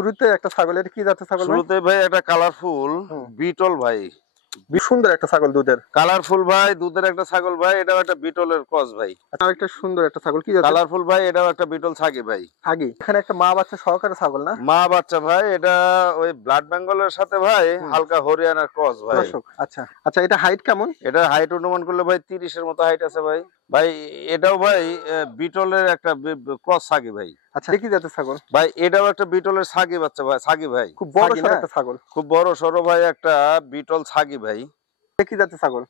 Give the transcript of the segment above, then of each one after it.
শুরুতে একটা ছাগলের কি জাতের ছাগল ভাই? শুরুতে ভাই একটা কালারফুল বিটল ভাই। সুন্দর একটা ছাগল দুধের। কালারফুল ভাই, দুধের একটা ছাগল ভাই, এটাও একটা বিটলের ক্রস ভাই। আর একটা সুন্দর একটা ছাগল কি জাতের? কালারফুল ভাই, এটাও একটা বিটল ছাগি ভাই। ছাগি। এখানে একটা মা বাচ্চা সহকারে ছাগল না? মা বাচ্চা ভাই, এটা ওই ব্লাড বেঙ্গলের সাথে ভাই হালকা হরিয়ানার ক্রস ভাই। আচ্ছা আচ্ছা, এটা হাইট কেমন? এটা হাইট অনুমান করলে ভাই 30 এর মতো হাইট আছে ভাই। ভাই এটাও ভাই বিটলের একটা ক্রস ছাগি ভাই। আচ্ছা, কি জাতের ছাগল ভাই? এটাও একটা বিটলের ছাগি বাচ্চা ভাই, ছাগি ভাই। খুব বড় সরো একটা ছাগল, খুব বড় সরো ভাই, একটা বিটল ছাগি ভাই। কি জাতের ছাগল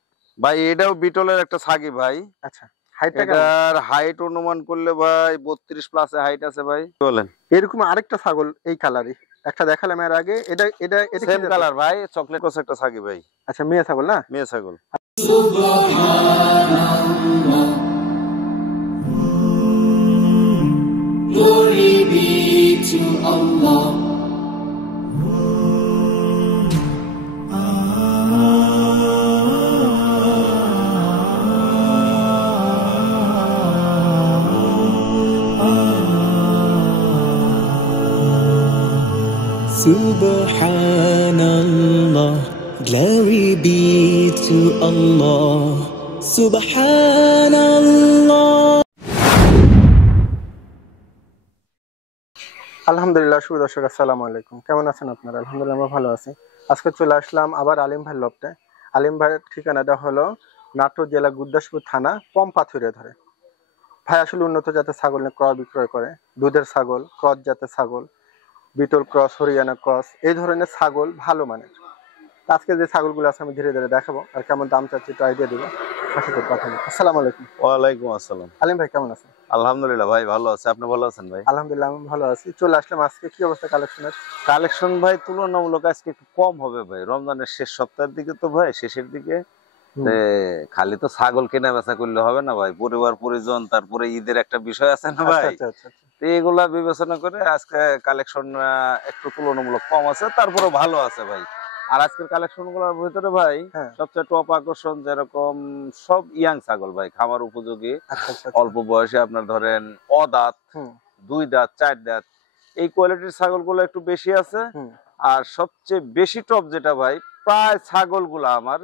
ভাই? এটাও বিটলের একটা ছাগি ভাই। আচ্ছা, হাইটটা কেমন? এটার হাইট অনুমান করলে ভাই 32 প্লাসে হাইট আছে ভাই। বলেন। এরকম আরেকটা ছাগল এই কালারই একটা দেখালাম এর আগে, এটা এটা এটা সেম কালার ভাই, চকলেট কোস একটা ছাগি ভাই। আচ্ছা, মেয়ে ছাগল না? মেয়ে ছাগল। Glory be to Allah. Subhanallah, glory be to Allah. Subhanallah. আলহামদুলিল্লাহ। শুভ দর্শক, আসসালামু আলাইকুম। কেমন আছেন আপনারা? আলহামদুলিল্লাহ আমরা ভালো আছি। আজকে চলে আসলাম আবার আলিম ভাইয়ের লফটে। আলিম ভাইয়ের ঠিকানাটা হলো নাটোর জেলা গুরদাসপুর থানা পম্পাথুরে ধরে। ভাই আসলে উন্নত জাতের ছাগল নিয়ে ক্রয় বিক্রয় করে। দুধের ছাগল, ক্রস জাতের ছাগল, বিটল ক্রস, হরিয়ানা ক্রস, এই ধরনের ছাগল ভালো মানের। আজকে যে ছাগলগুলো আছে আমি ধীরে ধীরে দেখাবো আর কেমন দাম চাচ্ছি একটু আইডিয়া দেবো। আসসালামু আলাইকুম। ওয়ালাইকুম আসসালাম। আলিম ভাই কেমন আছেন? আলহামদুলিল্লাহ ভাই ভালো আছে, আপনি ভালো আছেন ভাই? আলহামদুলিল্লাহ আমি ভালো আছি। চলে আসলাম আজকে, কি অবস্থা কালেকশনের? কালেকশন ভাই তুলনামূলক আজকে একটু কম হবে ভাই, রমজানের শেষ সপ্তাহের দিকে তো ভাই, শেষের দিকে খালি তো ছাগল কেনা বেচা করলে হবে না ভাই, পরিবার পরিজন, তারপরে ঈদের একটা বিষয় আছে না ভাই। তো এগুলা বিবেচনা করে আজকে কালেকশন একটু তুলনামূলক কম আছে, তারপরে ভালো আছে ভাই। আর আজকের কালেকশন গুলোর ভিতরে ভাই সবচেয়ে টপ আকর্ষণ যেরকম সব ইয়াং ছাগল ভাই, খামার উপযোগী, অল্প বয়সে আপনার ধরেন অদাঁত, 2 দাঁত 4 দাঁত, এই কোয়ালিটির ছাগলগুলো একটু বেশি আছে। আর সবচেয়ে বেশি টপ যেটা ভাই, প্রায় ছাগলগুলা আমার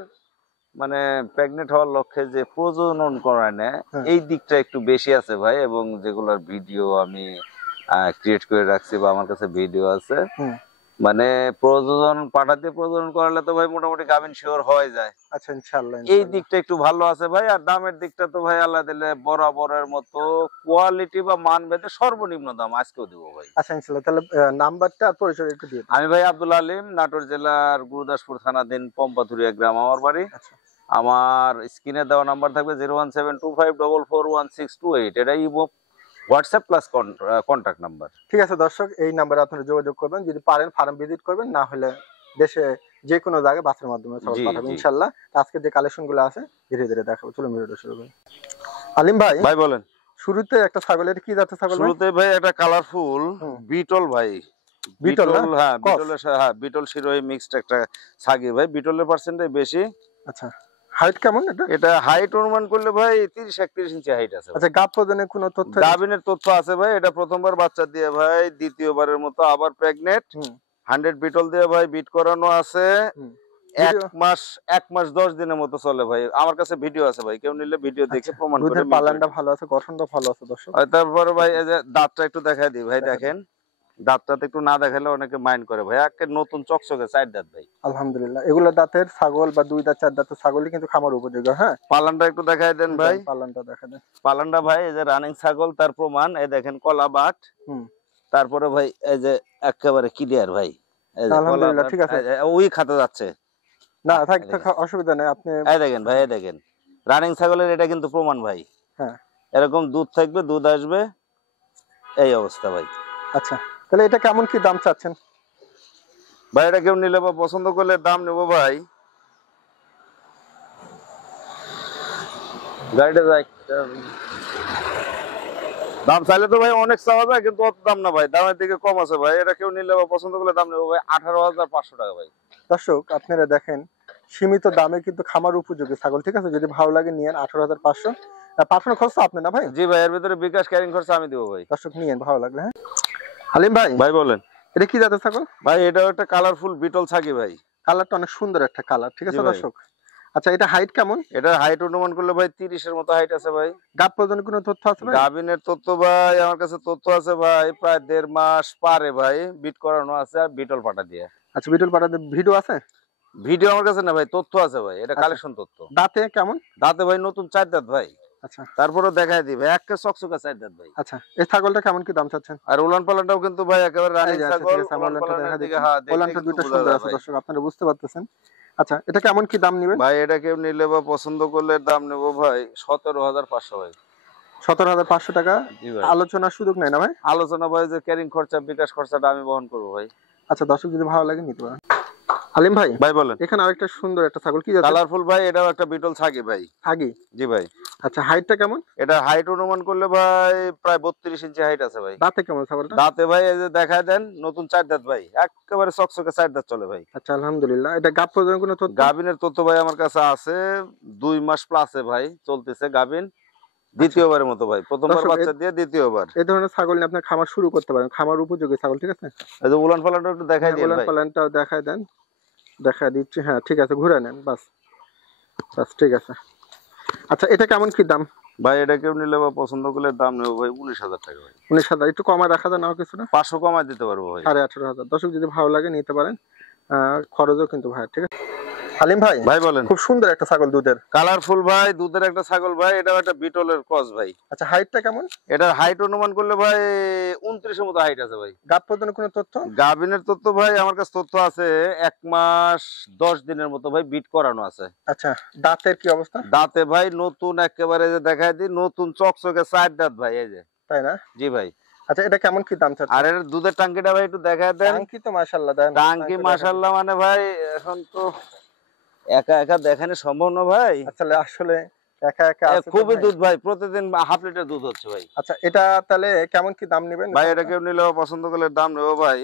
মানে প্রেগনেন্ট হওয়ার লক্ষ্যে যে প্রজনন করায় না, এই দিকটা একটু বেশি আছে ভাই। এবং যেগুলোর ভিডিও আমি ক্রিয়েট করে রাখছি বা আমার কাছে ভিডিও আছে, মানে প্রজনন করালে তো ভাই মোটামুটি গাভিন শিওর হয়ে যায়। আচ্ছা, ইনশাআল্লাহ এই দিকটা একটু ভালো আছে ভাই। আর দামের দিকটা তো ভাই আল্লাহ দিলে বরাবরের মতো কোয়ালিটি বা মান ভেদে সর্বনিম্ন দাম আজকেও দিব ভাই। আচ্ছা ইনশাআল্লাহ। তাহলে নাম্বারটা আর পরিচয় একটু দিয়ে দিন। আমি ভাই আব্দুল আলিম, নাটোর জেলার গুরুদাসপুর থানাধীন পম্পাথুরিয়া গ্রাম আমার বাড়ি। আমার স্ক্রিনে দেওয়া নাম্বার থাকবে 01725441628, এটা imo, WhatsApp plus contact number. ঠিক আছে দর্শক, এই নাম্বারে আপনারা যোগাযোগ করবেন। যদি পারেন ফার্ম ভিজিট করবেন, না হলে দেশে যে কোনো জায়গায় বাসের মাধ্যমে সব পাঠাবেন ইনশাআল্লাহ। আজকে যে কালেকশন গুলো আছে ধীরে ধীরে দেখাবো। চলুন ভিডিওটা শুরু করি। আলিম ভাই ভাই বলেন, শুরুতে একটা ছাগলের কি জাতের ছাগল? শুরুতে ভাই একটা কালারফুল বিটল ভাই। বিটল, হ্যাঁ বিটলের, হ্যাঁ বিটল শিরোহী মিক্সড একটা ছাগি ভাই। বিটলের পার্সেন্টেজ বেশি। আচ্ছা, হাইট কেমন এটা? এটা হাইট অনুমান করলে ভাই 30-31 ইঞ্চি হাইট আছে। আচ্ছা, গাব প্রজনের কোনো তথ্য? গাভিনের তথ্য আছে ভাই। এটা প্রথমবার বাচ্চা দিয়ে ভাই, দ্বিতীয়বারের মতো আবার প্রেগনেন্ট। 100 বিটল দিয়ে ভাই বিট করানো আছে। 1 মাস 10 দিনের মতো চলে ভাই। আমার কাছে ভিডিও আছে ভাই, কেউ নিলে ভিডিও দেখে প্রমাণ করে। দুধের পালানটা ভালো আছে, গঠনটা ভালো আছে দর্শক। তারপরে ভাই এই যে দাঁতটা একটু দেখাই দিই ভাই, দেখেন দাঁতটা একটু না দেখালে অনেকে মাইন্ড করে ভাই। একের নতুন চকচকে 4 দাঁত ভাই। আলহামদুলিল্লাহ। এগুলো দাঁতের ছাগল বা 2 দাঁত 4 দাঁতের ছাগলই কিন্তু খামার উপযোগী। হ্যাঁ, পালানটা একটু দেখাই দেন ভাই। পালানটা দেখা দেন। পালানটা ভাই এই যে রানিং ছাগল, তার প্রমাণ এই দেখেন কলা বাট। তারপরে ভাই এই যে একেবারে ক্লিয়ার ভাই, এই যে আলহামদুলিল্লাহ ঠিক আছে। ওই খাতে যাচ্ছে না, থাক অসুবিধা নেই। আপনি এই দেখেন ভাই, এই দেখেন রানিং ছাগলের এটা কিন্তু প্রমাণ ভাই। হ্যাঁ, এরকম দুধ থাকবে, দুধ আসবে, এই অবস্থা ভাই। আচ্ছা, তাহলে এটা কেমন কি দাম চাচ্ছেন ভাই? এটা কেউ নিলে বা পছন্দ করলে দাম নেব ভাই। গাড়িটা যাই, দাম চাইলে তো ভাই অনেক চাওয়া যায়, কিন্তু অত দাম না ভাই, দামের দিকে কম আছে ভাই। এটা কেউ নিলে বা পছন্দ করলে দাম নেব ভাই 18,500 টাকা ভাই। দর্শক আপনারা দেখেন, সীমিত দামে কিন্তু খামার উপযোগী ছাগল। ঠিক আছে, যদি ভালো লাগে নিয়েন। 18,500 পাঠানোর খরচ আপনি না ভাই? জি ভাই, এর ভিতরে বিকাশ ক্যারিং খরচ আমি দিব ভাই। দর্শক নিয়েন ভালো লাগলে। হ্যাঁ আলিম ভাই ভাই বলেন, এটা কি জাতের ছাগল? ভাই এটাও একটা কালারফুল বিটল ছাগি ভাই। কালারটা অনেক সুন্দর একটা কালার, ঠিক জি আছে ভাই। দর্শক। আচ্ছা, এটা হাইট কেমন? এটা হাইট অনুমান করলে ভাই 30 এর মতো হাইট আছে ভাই। গাব পর্যন্ত কোনো তথ্য আছে ভাই? গাভিনের তথ্য ভাই আমার কাছে তথ্য আছে ভাই, প্রায় 1.5 মাস পারে ভাই, বিট করানো আছে আর বিটল পাটা দিয়ে। আচ্ছা, বিটল পাঠাতে ভিডিও আছে? ভিডিও আমার কাছে না ভাই, তথ্য আছে ভাই, এটা আচ্ছা। কালেকশন তথ্য। দাঁতে কেমন? দাঁতে ভাই নতুন 4 দাঁত ভাই। আচ্ছা তারপরে দেখাই দিই ভাই, একটা চকচকা 4 দাঁত ভাই। আচ্ছা, এই ছাগলটা কেমন কি দাম চাচ্ছেন? আর উলান পালানটাও কিন্তু ভাই একেবারে এই রানিং যে, আচ্ছা, ছাগল। ঠিক আছে, আমি উলান ওলানটা পালানের দেখা দিকে দিচ্ছি। হ্যাঁ দেখলে ওলানটা কিন্তু দুইটা বোঝা সুন্দর যায় আছে ভাই। দর্শক, আপনারা বুঝতে পারতেছেন। আচ্ছা, এটা কেমন কি দাম নেবেন? ভাই এটা কেউ নিলে বা পছন্দ করলে দাম নেবো ভাই 17,500 ভাই। 17,500 টাকা। জি ভাই। আলোচনার সুযোগ নেই না ভাই? আলোচনা ভাই যে ক্যারিং খরচা বিকাশ খরচাটা আমি বহন করবো ভাই। আচ্ছা দর্শক, যদি ভালো লাগে নিতে পারেন। আলিম ভাই, ভাই বলেন। এখানে আরেকটা সুন্দর একটা ছাগল, কি জাতের? কালারফুল ভাই, এটাও একটা বিটল ছাগি ভাই। আগে। জি ভাই। আচ্ছা, হাইটটা কেমন? এটা হাইট অনুমান করলে ভাই প্রায় 32 ইঞ্চি হাইট আছে ভাই। দাঁতে কেমন ছাগলটা? দাঁতে ভাই এই যে দেখায় দেন, নতুন 4 দাঁত ভাই, একেবারে চকচকে 4 দাঁত চলে ভাই। আচ্ছা, আলহামদুলিল্লাহ। এটা গাব পর্যন্ত কোনো তথ্য? গাভিনের তথ্য ভাই আমার কাছে আছে, 2 মাস প্লাসে ভাই চলতেছে গাভিন, দ্বিতীয়বারের মতো ভাই, প্রথমবার দর্শক, বাচ্চা দিয়ে দ্বিতীয়বার। এই ধরনের ছাগল নিয়ে আপনার খামার শুরু করতে পারেন, খামার উপযোগী ছাগল, ঠিক আছে? এই যে উলান পালানটা একটু দেখাই দিন উলান ভাই। পালানটাও দেখায় দেন। দেখা দিচ্ছি, হ্যাঁ ঠিক আছে, ঘুরে নেন, বাস বাস, ঠিক আছে। আচ্ছা, এটা কেমন কি দাম? ভাই এটা কেউ নিলে বা পছন্দ করলে দাম নেবো ভাই 19,000 টাকা ভাই। 19,000, একটু কমায় রাখা যায় না কিছু না? 500 কমায় দিতে পারবো ভাই। 18,500। দর্শক, যদি ভালো লাগে নিতে পারেন, খরচও কিন্তু ভাই, ঠিক আছে। আলিম ভাই, ভাই বলেন। খুব সুন্দর একটা ছাগল, দুধের। কালারফুল ভাই, দুধের একটা ছাগল ভাই, এটাও একটা বিটলের ক্রস ভাই। আচ্ছা, হাইটটা কেমন? এটার হাইট অনুমান করলে ভাই 29 এর মতো হাইট আছে ভাই। গাব পর্যন্ত কোনো তথ্য? গাভিনের তথ্য ভাই আমার কাছে তথ্য আছে, 1 মাস 10 দিনের মতো ভাই বিট করানো আছে। আচ্ছা, দাঁতের কি অবস্থা? দাঁতে ভাই নতুন একেবারে, যে দেখাই দিই, নতুন চকচকে 4 দাঁত ভাই, এই যে। তাই না? জি ভাই। আচ্ছা, এটা কেমন কি দাম চাচ্ছেন? আর এর দুধের টাঙ্কিটা ভাই একটু দেখায় দেন। টাঙ্কি তো মাশাআল্লাহ দেন। টাঙ্কি মাশাআল্লাহ মানে ভাই, এখন তো একা একা দেখানো সম্ভব না ভাই। আসলে আসলে একা একা আছে তো খুবই ভাই। দুধ ভাই, প্রতিদিন হাফ লিটার দুধ হচ্ছে ভাই। আচ্ছা, এটা তাহলে কেমন কি দাম নেবেন? ভাই এটা কেউ নিলেও পছন্দ করলে দাম নেবো ভাই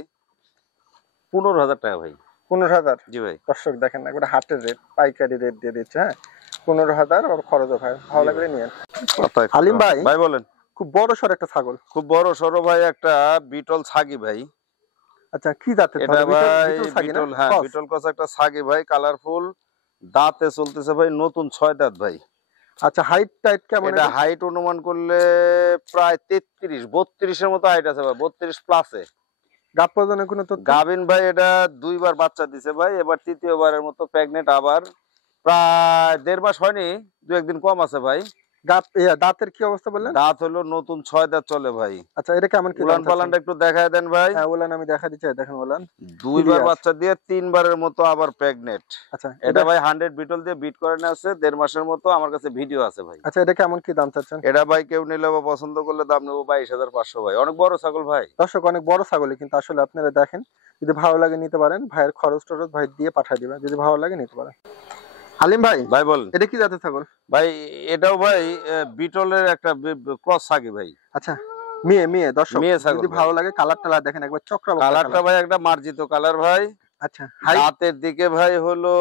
15,000 টাকা ভাই। 15,000। জি ভাই। দর্শক দেখেন, একবারে হাটের রেট, পাইকারি রেট দিয়ে দিচ্ছে, হ্যাঁ। 15,000 আর খরচও ভাই, ভালো লাগলে নিয়েন। আলিম ভাই, ভাই বলেন। খুব বড় সর একটা ছাগল। খুব বড় সরো ভাই, একটা বিটল ছাগি ভাই। আচ্ছা, কি জাতের এটা ছাগল? ভাই বিটল ছাগি না? বিটল, হ্যাঁ Cross? বিটল ক্রস একটা ছাগি ভাই, কালারফুল, দাঁতে চলতেছে ভাই নতুন 6 দাঁত ভাই। আচ্ছা, হাইট টাইট কেমন? এটা হাইট অনুমান করলে প্রায় 33 32 এর মতো হাইট আছে ভাই, 32 প্লাসে। গাব পর্যন্ত কোনো তথ্য? গাভিন ভাই, এটা 2 বার বাচ্চা দিছে ভাই, এবার তৃতীয়বারের মতো প্রেগনেন্ট, আবার প্রায় 1.5 মাস হয়নি, 2-1 দিন কম আছে ভাই। গাব দাঁতের কি অবস্থা বললেন? দাঁত হলো নতুন 6 দাঁত চলে ভাই। আচ্ছা, এটা কেমন কি দাম উলান চাচ্ছেন? পালানটা একটু দেখায় দেন ভাই। হ্যাঁ, উলান আমি দেখা দিচ্ছি, দেখেন উলান। 2 বার Clear। বাচ্চা দিয়ে 3 বারের মতো আবার প্রেগনেন্ট। আচ্ছা, এটা ভাই 100 বিটল দিয়ে বিট করানো আছে, 1.5 মাসের মতো, আমার কাছে ভিডিও আছে ভাই। আচ্ছা, এটা কেমন কি দাম চাচ্ছেন? এটা ভাই কেউ নিলে বা পছন্দ করলে দাম নেবো 22,500 ভাই, অনেক বড় ছাগল ভাই। দর্শক, অনেক বড় ছাগলই, কিন্তু আসলে আপনারা দেখেন, যদি ভালো লাগে নিতে পারেন, ভাইয়ের খরচ টরচ ভাই দিয়ে পাঠিয়ে দিবেন, যদি ভালো লাগে নিতে পারেন। হালিম ভাই, ভাই বলেন। এটা কি জাতের ছাগল? ভাই এটাও ভাই বিটলের একটা ক্রস ছাগি ভাই। আচ্ছা, মেয়ে মেয়ে দর্শক, মেয়ে ছাগল যদি ভাই। ভালো লাগে কালার টালার দেখেন, একবার চক্রাবক্ত কালারটা কালার। ভাই একটা মার্জিত কালার ভাই। আচ্ছা, হাইট? দাঁতের দিকে ভাই হলো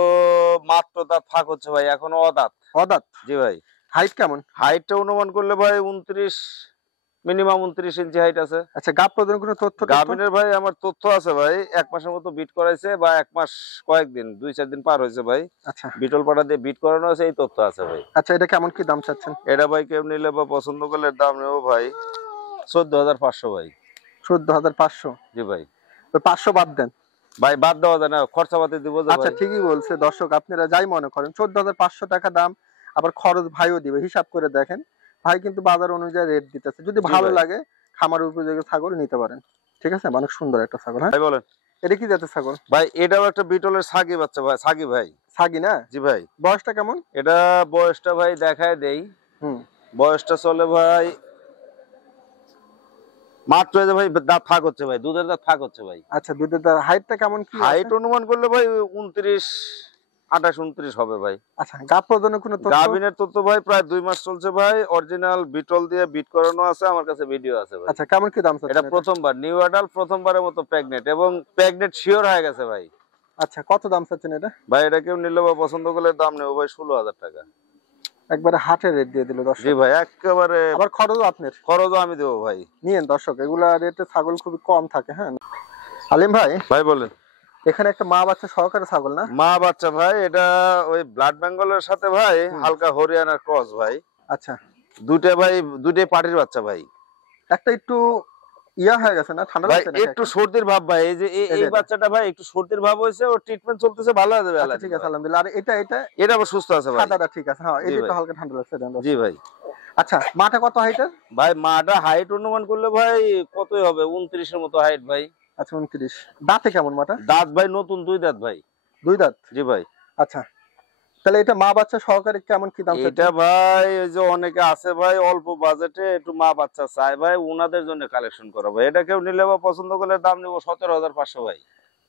মাত্র দাঁত ফাঁক হচ্ছে ভাই, এখনো অদাঁত। অদাঁত? জি ভাই। হাইট কেমন? হাইটটা অনুমান করলে ভাই 29, মিনিমাম 29 ইঞ্চি হাইট আছে। আচ্ছা, গাব পর্যন্ত কোনো তথ্য? গাভিনের ভাই আমার তথ্য আছে ভাই, 1 মাসের মতো বিট করাইছে, বা 1 মাস কয়েকদিন 2-4 দিন পার হয়েছে ভাই, আচ্ছা বিটল পাটা দিয়ে বিট করানো আছে, এই তথ্য আছে ভাই। আচ্ছা, এটা কেমন কি দাম চাচ্ছেন? এটা ভাই কেউ নিলে বা পছন্দ করলে দাম নেবো ভাই 14,500 ভাই। 14,500? জি ভাই। তো 500 বাদ দেন ভাই বাদ দেওয়া যায় না, খরচাপাতি দিব যে আচ্ছা, ভাই। ঠিকই বলছে দর্শক, আপনারা যাই মনে করেন, 14,500 টাকা দাম, আবার খরচ ভাইও দিবে, হিসাব করে দেখেন, ভাই কিন্তু বাজার অনুযায়ী রেট দিতেছে, যদি জি ভালো ভাই। লাগে খামার উপযোগী ছাগল নিতে পারেন, ঠিক আছে? অনেক সুন্দর একটা ছাগল। হ্যাঁ, ভাই বলেন। এটা কি জাতের ছাগল? ভাই এটাও একটা বিটলের ছাগি বাচ্চা ভাই, ছাগি ভাই। ছাগি না? জি ভাই। বয়সটা কেমন? এটা বয়সটা ভাই দেখায় দেই, হুম। বয়সটা চলে ভাই মাত্র, এই যে ভাই দাঁত ফাঁক হচ্ছে ভাই, দুধের দাঁত ফাঁক হচ্ছে ভাই। আচ্ছা, দুধের হাইটটা কেমন কি? হাইট অনুমান করলে ভাই 29, 28, 29 হবে ভাই। আচ্ছা, গাব পর্যন্ত কোনো তথ্য? গাভিনের তথ্য ভাই প্রায় 2 মাস চলছে ভাই, অরিজিনাল বিটল দিয়ে বিট করানো আছে, আমার কাছে ভিডিও আছে ভাই। আচ্ছা, কেমন কি দাম এটা চাচ্ছেন? প্রথমবার নিউ অ্যাডাল্ট, প্রথমবারের মতো প্রেগনেন্ট, এবং প্রেগনেন্ট শিওর হয়ে গেছে ভাই। আচ্ছা, কত দাম চাচ্ছেন এটা? ভাই এটা কেউ নিলে বা পছন্দ করলে দাম নেবো ভাই 16,000 টাকা। একবারে হাটের রেট দিয়ে দিল জি দর্শক, ভাই, একেবারে আবার খরচও আপনার। খরচও আমি দেবো ভাই। নিয়েন দর্শক, এগুলা রেটে ছাগল খুবই কম থাকে। হ্যাঁ, আলিম ভাই, ভাই বলেন। এখানে একটা মা বাচ্চা সহকারে ছাগল না? মা বাচ্চা ভাই, এটা ওই ব্লাড বেঙ্গলের সাথে ভাই হালকা হরিয়ানার ক্রস ভাই। আচ্ছা, দুইটা ভাই, দুইটাই পাটির বাচ্চা ভাই। একটা একটু ইয়া হয়ে গেছে না, ঠান্ডা ভাই লাগছে নাকি একটু একটা? সর্দির ভাব ভাই, এই যে এই এটা। বাচ্চাটা ভাই একটু সর্দির ভাব হয়েছে, ওর ট্রিটমেন্ট চলতেছে, ভালো হয়ে যাবে আচ্ছা আল্লাহ ঠিক আছে, দিলে। আলহামদুলিল্লাহ। আর এটা এটা আবার সুস্থ আছে ভাই। সাদাটা ঠিক আছে, হ্যাঁ জি এটা একটু ভাই। হালকা ঠান্ডা লাগছে দেন। জি ভাই। আচ্ছা, মাটা কত হাইটের? ভাই মাটা হাইট অনুমান করলে ভাই কতই হবে, 29 এর মতো হাইট ভাই। আচ্ছা 29। দাঁতে কেমন মাটা? দাঁত ভাই নতুন 2 দাঁত ভাই। 2 দাঁত। জি ভাই। আচ্ছা, তাহলে এটা মা বাচ্চা সহকারে কেমন কি দাম চাচ্ছেন? এটা ভাই ওই যে অনেকে আছে ভাই অল্প বাজেটে একটু মা বাচ্চা চায় ভাই, উনাদের জন্য কালেকশন করা ভাই। এটা কেউ নিলে বা পছন্দ করলে দাম নিব 17,500 ভাই।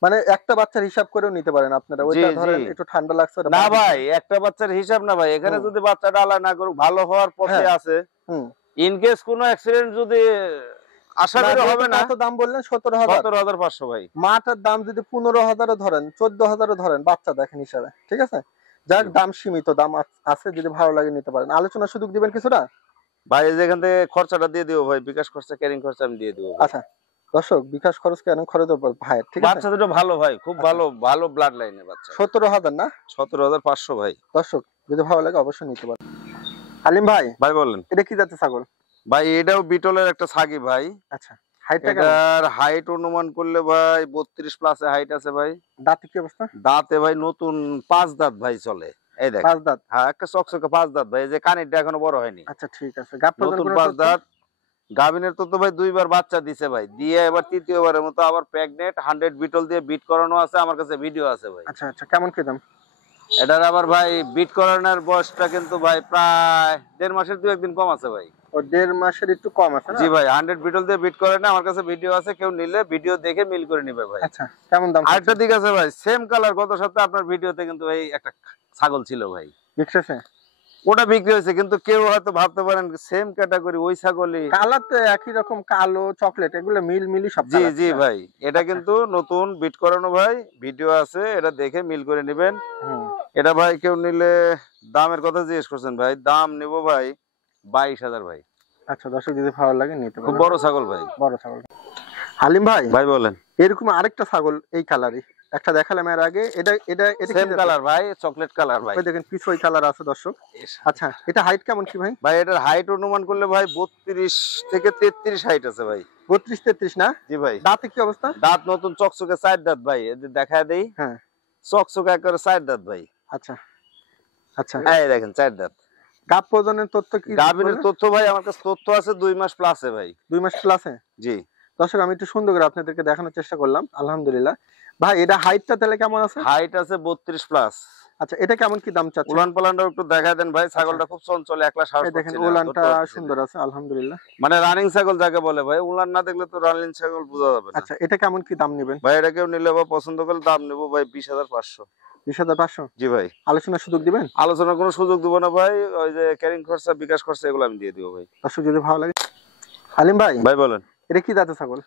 মানে একটা বাচ্চার হিসাব করেও নিতে পারেন আপনারা? জি, ওইটা ধরেন জি। একটু ঠান্ডা লাগছে ওটা না বাদ ভাই, দিচ্ছেন। একটা বাচ্চার হিসাব না ভাই, এখানে হুম। যদি বাচ্চাটা আলাদা না করুক, ভালো হওয়ার পথে হ্যাঁ। আছে, হুম। ইন কেস কোনো অ্যাক্সিডেন্ট যদি আশা না, করি যেহেতু হবে না। কত দাম বললেন? 17,000। 17,500 ভাই। মাটার দাম যদি 15,000 ধরেন, 14,000 ধরেন, বাচ্চা দেখেন হিসাবে, ঠিক আছে? যাক, দাম সীমিত, দাম আছে, যদি ভালো লাগে নিতে পারেন। আলোচনার সুযোগ দিবেন কিছুটা? ভাই এই যে এখান থেকে খরচাটা দিয়ে দিব ভাই, বিকাশ খরচা, ক্যারিং খরচা আমি দিয়ে দিব ভাই। আচ্ছা দর্শক, বিকাশ খরচ কেন খরচ ভাই, ঠিক আছে? বাচ্চা দুটো ভালো ভাই, খুব ভালো, ভালো ব্লাড লাইনের বাচ্চা। 17,000 না? 17,500 ভাই। দর্শক যদি ভালো লাগে অবশ্যই নিতে পারেন। আলিম ভাই, ভাই বলেন। এটা কি জাতের ছাগল? ভাই এটাও বিটলের একটা ছাগি ভাই। আচ্ছা, হাইটটা কেমন? এটার হাইট অনুমান করলে ভাই 32 প্লাসে হাইট আছে ভাই। দাঁতে কি অবস্থা? দাঁতে ভাই নতুন 5 দাঁত ভাই চলে। এই দেখ, 5 দাঁত। হ্যাঁ একটা চকচকে 5 দাঁত ভাই, এই যে কানেরটা এখনো বড় হয়নি। আচ্ছা ঠিক আছে। গাব নতুন প্রদান 5 দাঁত। গাভিনের তো ভাই 2বার বাচ্চা দিছে ভাই, দিয়ে এবার তৃতীয়বারের মতো আবার প্রেগনেন্ট, 100 বিটল দিয়ে বিট করানো আছে, আমার কাছে ভিডিও আছে ভাই। আচ্ছা আচ্ছা, কেমন কি দাম? এটার আবার ভাই বিট করানোর বয়সটা কিন্তু ভাই প্রায় 1.5 মাসের 2-1 দিন কম আছে ভাই। ও 1.5 মাসের একটু কম আছে না? জি ভাই, 100 বিটল দিয়ে বিট করে না, আমার কাছে ভিডিও আছে, কেউ নিলে ভিডিও দেখে মিল করে নিবে ভাই। আচ্ছা, কেমন দাম? আরেকটা দিক আছে ভাই, সেম কালার, গত সপ্তাহে আপনার ভিডিওতে কিন্তু ভাই একটা ছাগল ছিল ভাই, বিক্রেছে? ওটা বিক্রি হয়েছে, কিন্তু কেউ হয়তো ভাবতে পারেন সেম ক্যাটাগরি ওই ছাগলই। কালার তো একই রকম, কালো চকলেট, এগুলো মিলি সব জি colour, জি ঠিক আছে? ভাই, এটা কিন্তু নতুন বিট করানো ভাই, ভিডিও আছে, এটা দেখে মিল করে নেবেন। হুম। এটা ভাই কেউ নিলে, দামের কথা জিজ্ঞেস করছেন ভাই, দাম নিব ভাই 22,000 ভাই। আচ্ছা দর্শক, যদি ভালো লাগে নিতে খুব পারেন। বড় ছাগল ভাই। বড় ছাগল। হালিম ভাই, ভাই বলেন। এরকম আরেকটা ছাগল এই কালারই একটা দেখালাম এর আগে, এটা এটা এটা কি সেম জাতের? কালার ভাই, চকলেট কালার ভাই। ওই দেখেন পিছু ওই কালার আছে দর্শক। আচ্ছা, এটা হাইট কেমন কি ভাই? ভাই এটার হাইট অনুমান করলে ভাই 32 থেকে 33 হাইট আছে ভাই। 32-33 না? জি ভাই। দাঁতে কি অবস্থা? দাঁত নতুন চকচকে 4 দাঁত ভাই, এই যে দেখায় দেই, হ্যাঁ। চকচকে একেবারে 4 দাঁত ভাই। আচ্ছা আচ্ছা, এই দেখেন 4 দাঁত। গাব প্রজনের তথ্য কি? গাভিনের তথ্য ভাই আমার কাছে তথ্য আছে 2 মাস প্লাসে ভাই। 2 মাস প্লাসে? জি। দর্শক, আমি একটু সুন্দর করে আপনাদেরকে দেখানোর চেষ্টা করলাম, আলহামদুলিল্লাহ। ভাই এটা হাইটটা তাহলে কেমন আছে? হাইট আছে 32 প্লাস। আচ্ছা, এটা কেমন কি দাম চাচ্ছেন? উলান পালানটা একটু দেখায় দেন ভাই, ছাগলটা খুব চঞ্চল, একলা সাহস এই দেখেন পাচ্ছি না, উলানটা ধরতে পারতেছি সুন্দর না। আছে, আলহামদুলিল্লাহ। মানে রানিং ছাগল যাকে বলে ভাই, উলান না দেখলে তো রানিং ছাগল বোঝা যাবে না। আচ্ছা, এটা কেমন কি দাম নেবেন? ভাই এটা কেউ নিলে বা পছন্দ করলে দাম নেবো ভাই 20,500। 20,500? জি ভাই। আলোচনার সুযোগ দিবেন? আলোচনার কোনো সুযোগ দিব না ভাই, ওই যে ক্যারিং খরচা, বিকাশ খরচা, এগুলো আমি দিয়ে দিব ভাই। দর্শক যদি ভালো লাগে। হালিম ভাই, ভাই বলেন। এটা কি জাতের ছাগল?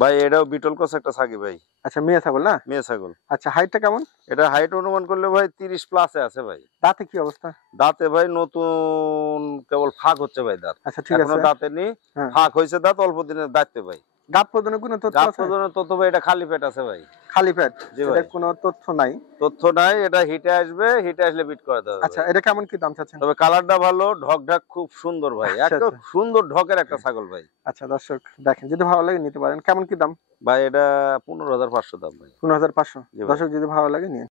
ভাই এটাও বিটল ক্রস একটা ছাগি ভাই, আচ্ছা, মেয়ে ছাগল না? মেয়ে ছাগল। আচ্ছা, হাইটটা কেমন? এটা হাইট অনুমান করলে ভাই 30 প্লাসে আছে ভাই। দাঁতে কি অবস্থা? দাঁতে ভাই নতুন কেবল ফাঁক হচ্ছে ভাই দাঁত, আচ্ছা ঠিক এখনো আছে। দাঁতে নেই, হ্যাঁ। ফাঁক হয়েছে দাঁত অল্প দিনের দাঁতে ভাই। গাব প্রজনের কোনো তথ্য গাছ আছে? পর্যন্ত তথ্য ভাই, এটা খালি পেট আছে ভাই। খালি পেট? জি এটা ভাই। কোনো তথ্য নাই? তথ্য নাই, এটা হিটে আসবে, হিটে আসলে বিট করে দেবে আচ্ছা, ভাই। এটা কেমন কি দাম চাচ্ছেন? তবে কালারটা ভালো, ঢক ঢাক খুব সুন্দর ভাই, আচ্ছা, একদম আচ্ছা। সুন্দর ঢকের একটা ছাগল ভাই। আচ্ছা দর্শক দেখেন, যদি ভালো লাগে নিতে পারেন। কেমন কি দাম? ভাই এটা 15,500 দাম ভাই। 15,500? জি ভাই। দর্শক যদি ভালো লাগে নিন।